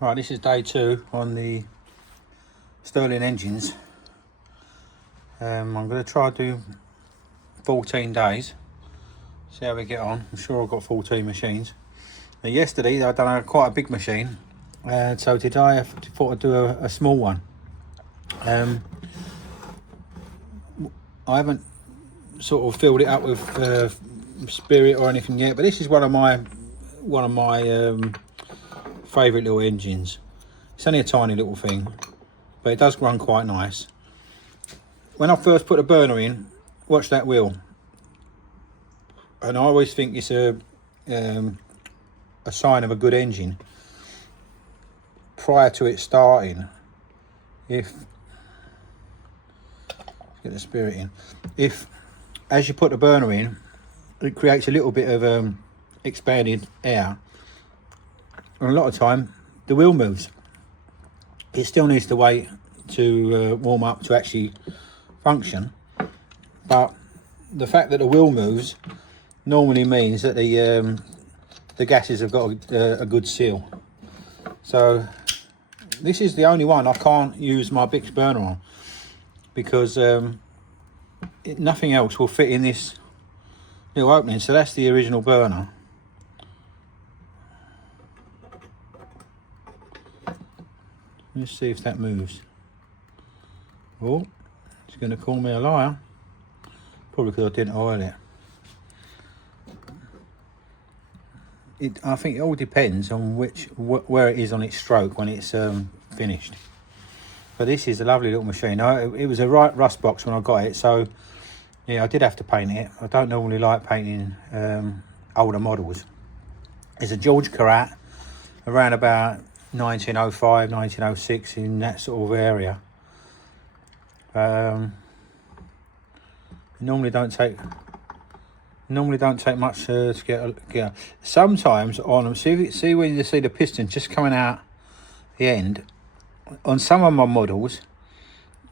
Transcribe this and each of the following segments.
Right, this is day 2 on the Stirling engines. I'm going to try to do 14 days, see how we get on. I'm sure I've got 14 machines. Now, yesterday I've done quite a big machine, so today I thought I'd do a small one. I haven't sort of filled it up with spirit or anything yet, but this is one of my favourite little engines. It's only a tiny little thing, but it does run quite nice. When I first put the burner in, watch that wheel, and I always think it's a sign of a good engine prior to it starting. If get the spirit in, if as you put the burner in, it creates a little bit of expanded air, and a lot of time the wheel moves. It still needs to wait to warm up to actually function, but the fact that the wheel moves normally means that the gases have got a good seal. So this is the only one I can't use my Bix burner on, because nothing else will fit in this little opening. So that's the original burner. Let's see if that moves. Oh, it's going to call me a liar. Probably because I didn't oil it. I think it all depends on where it is on its stroke when it's finished. But this is a lovely little machine. It was a right rust box when I got it, so yeah, I did have to paint it. I don't normally like painting older models. It's a George Carette, around about 1905, 1906, in that sort of area. Normally don't take much to get. Sometimes on them, see when you see the piston just coming out the end on some of my models,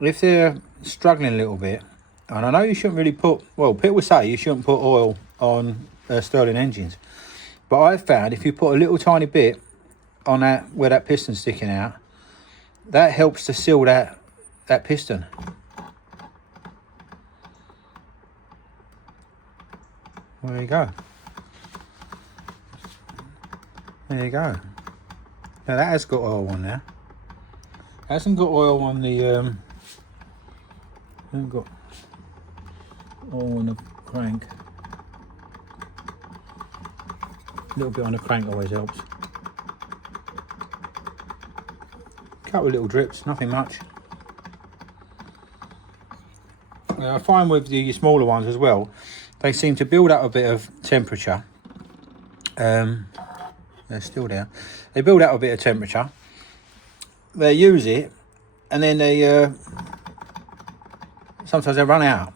if they're struggling a little bit, and I know you shouldn't really put, well, people will say you shouldn't put oil on Stirling engines, but I've found if you put a little tiny bit on that where that piston's sticking out, that helps to seal that piston. There you go. There you go. Now that has got oil on there. It hasn't got oil on the hasn't got oil on the crank. A little bit on the crank always helps. Couple of little drips, nothing much. I find with the smaller ones as well, they seem to build up a bit of temperature. They're still there. They build up a bit of temperature. They use it, and then they sometimes they run out.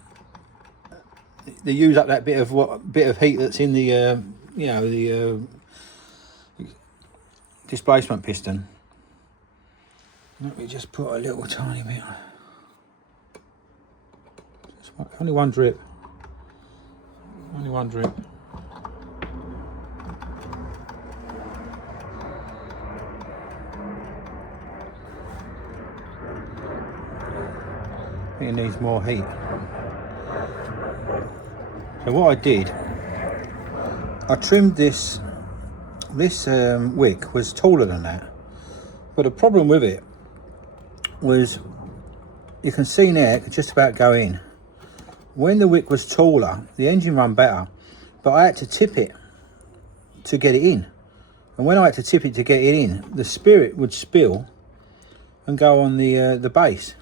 They use up that bit of heat that's in the the displacement piston. Let me just put a little tiny bit. Only one drip. Only one drip. I think it needs more heat. So what I did, I trimmed this wick was taller than that, but the problem with it was you can see now it could just about go in. When the wick was taller, the engine ran better, but I had to tip it to get it in. And when I had to tip it to get it in, the spirit would spill and go on the base.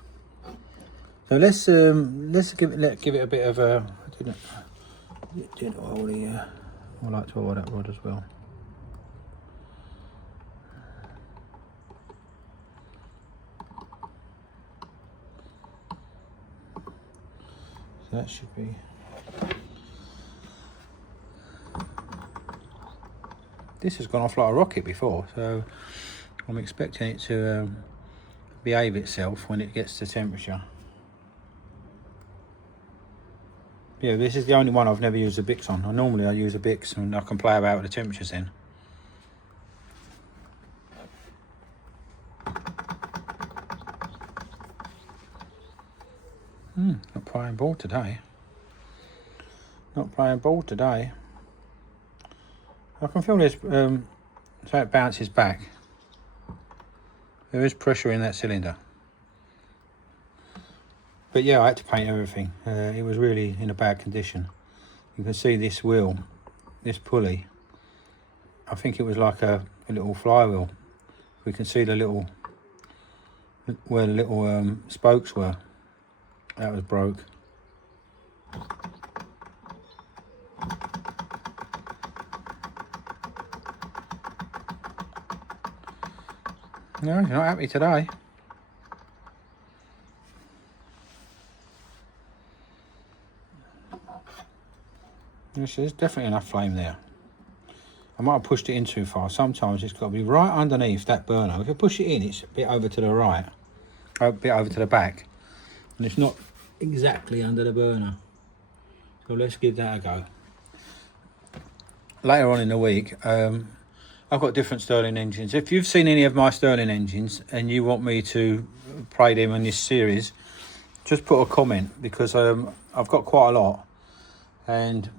So let's give it a bit of a. I didn't oil the. I like to oil that rod as well. So that should be. This has gone off like a rocket before, so I'm expecting it to behave itself when it gets to temperature. Yeah, this is the only one I've never used a Bix on. Normally I use a Bix and I can play about with the temperatures in. Not playing ball today. Not playing ball today. I can feel this, so it bounces back. There is pressure in that cylinder. But yeah, I had to paint everything. It was really in a bad condition. You can see this wheel, this pulley. I think it was like a little flywheel. We can see the little, where the little spokes were. That was broke. No, you're not happy today. Yes, there's definitely enough flame there. I might have pushed it in too far. Sometimes it's got to be right underneath that burner. If you push it in, it's a bit over to the right, a bit over to the back, and it's not exactly under the burner. So let's give that a go. Later on in the week, I've got different Stirling engines. If you've seen any of my Stirling engines and you want me to play them in this series, just put a comment, because I've got quite a lot, and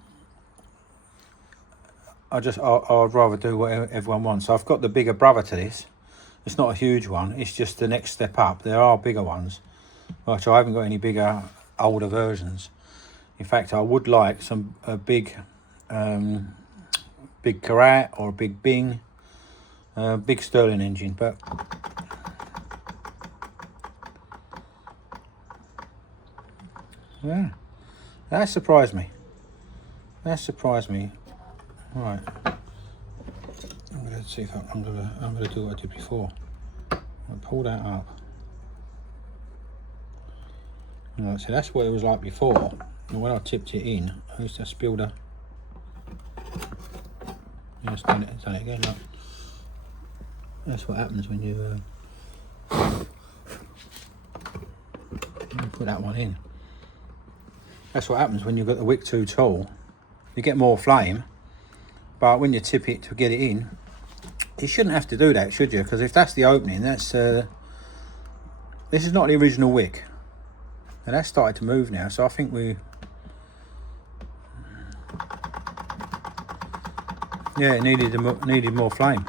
I'd rather do what everyone wants. So I've got the bigger brother to this. It's not a huge one, it's just the next step up. There are bigger ones, but I haven't got any bigger, older versions. In fact, I would like a big Carette or a big Bing, big Stirling engine, but yeah, that surprised me. That surprised me. Right, I'm gonna see if I'm gonna do what I did before. I'll pull that up. Right, so that's what it was like before. And when I tipped it in, I just spilled a. Just done it again. Look. That's what happens when you put that one in. That's what happens when you've got the wick too tall. You get more flame, but when you tip it to get it in, you shouldn't have to do that, should you? Because if that's the opening, that's this is not the original wick, and that's started to move now. So I think it needed more flame.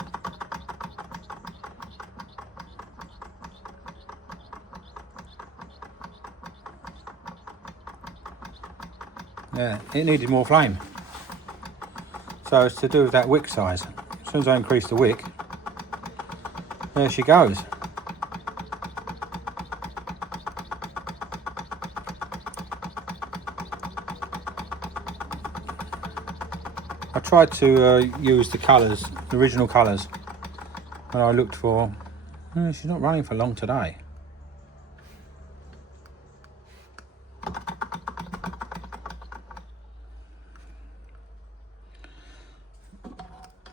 Yeah, it needed more flame. So it's to do with that wick size. As soon as I increase the wick, there she goes. I tried to use the colours, the original colours, and I looked for. She's not running for long today.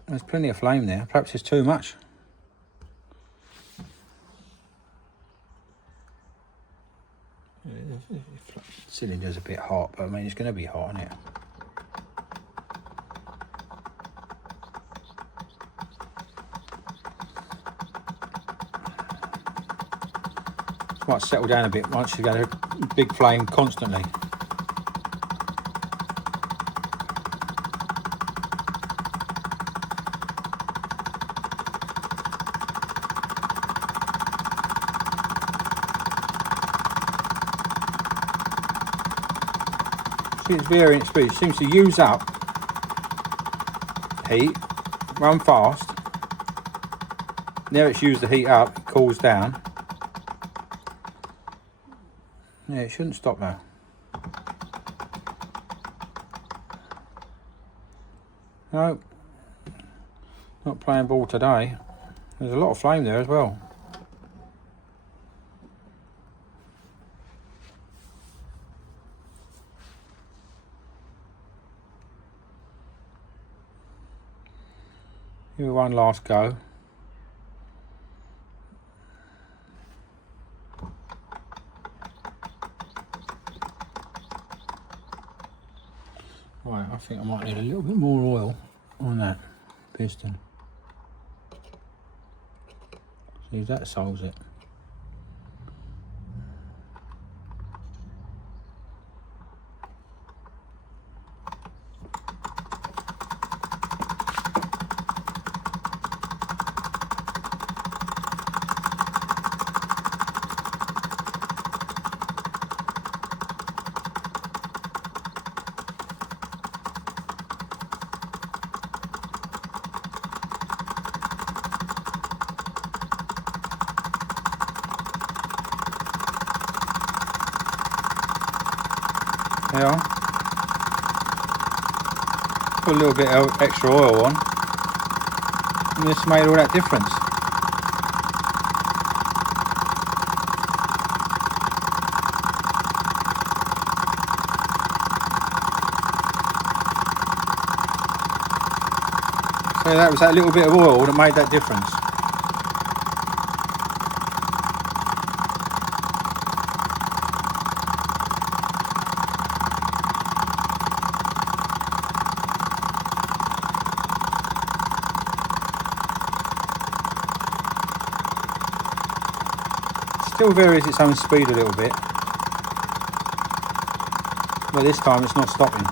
There's plenty of flame there. Perhaps it's too much. The cylinder's a bit hot, but I mean, it's going to be hot, isn't it? It might settle down a bit once you get a big flame constantly. It's varying speed. It seems to use up heat, run fast. Now it's used the heat up, it cools down. Yeah, it shouldn't stop now. No, not playing ball today. There's a lot of flame there as well. Give it one last go. Right, I think I might need a little bit more oil on that piston. See if that solves it. There you are. Put a little bit of extra oil on, and this made all that difference. So that was that little bit of oil that made that difference. Still varies its own speed a little bit, but this time it's not stopping.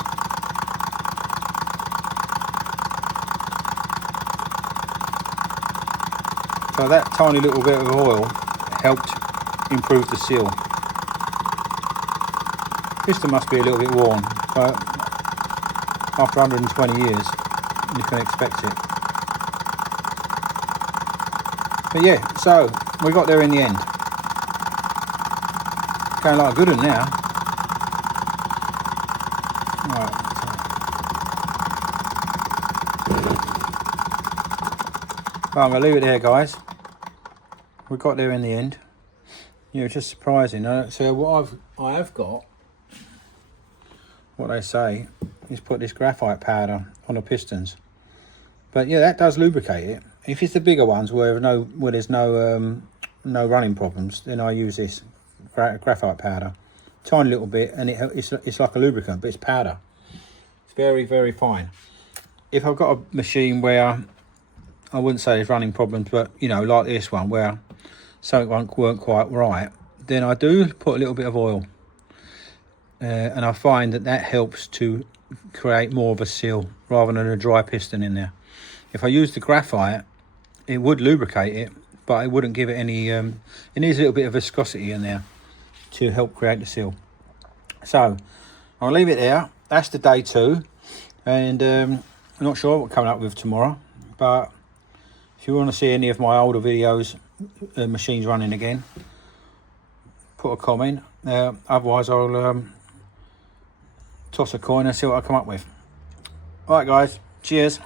So that tiny little bit of oil helped improve the seal. Piston must be a little bit worn, but after 120 years you can expect it. But yeah, so we got there in the end. Going like a good one now. Right. Well, I'm going to leave it there, guys. We got there in the end. Yeah, it's just surprising. So what I have got, what they say, is put this graphite powder on the pistons. But yeah, that does lubricate it. If it's the bigger ones where there's no running problems, then I use this graphite powder, tiny little bit, and it's like a lubricant, but it's powder. It's very, very fine. If I've got a machine where I wouldn't say there's running problems, but you know, like this one where something weren't quite right, then I do put a little bit of oil, and I find that helps to create more of a seal rather than a dry piston in there. If I use the graphite, it would lubricate it, but it wouldn't give it any it needs a little bit of viscosity in there to help create the seal. So I'll leave it there. That's the day 2, and I'm not sure what we're coming up with tomorrow, but if you want to see any of my older videos, machines running again, put a comment. Otherwise I'll toss a coin and see what I come up with. Alright guys, cheers.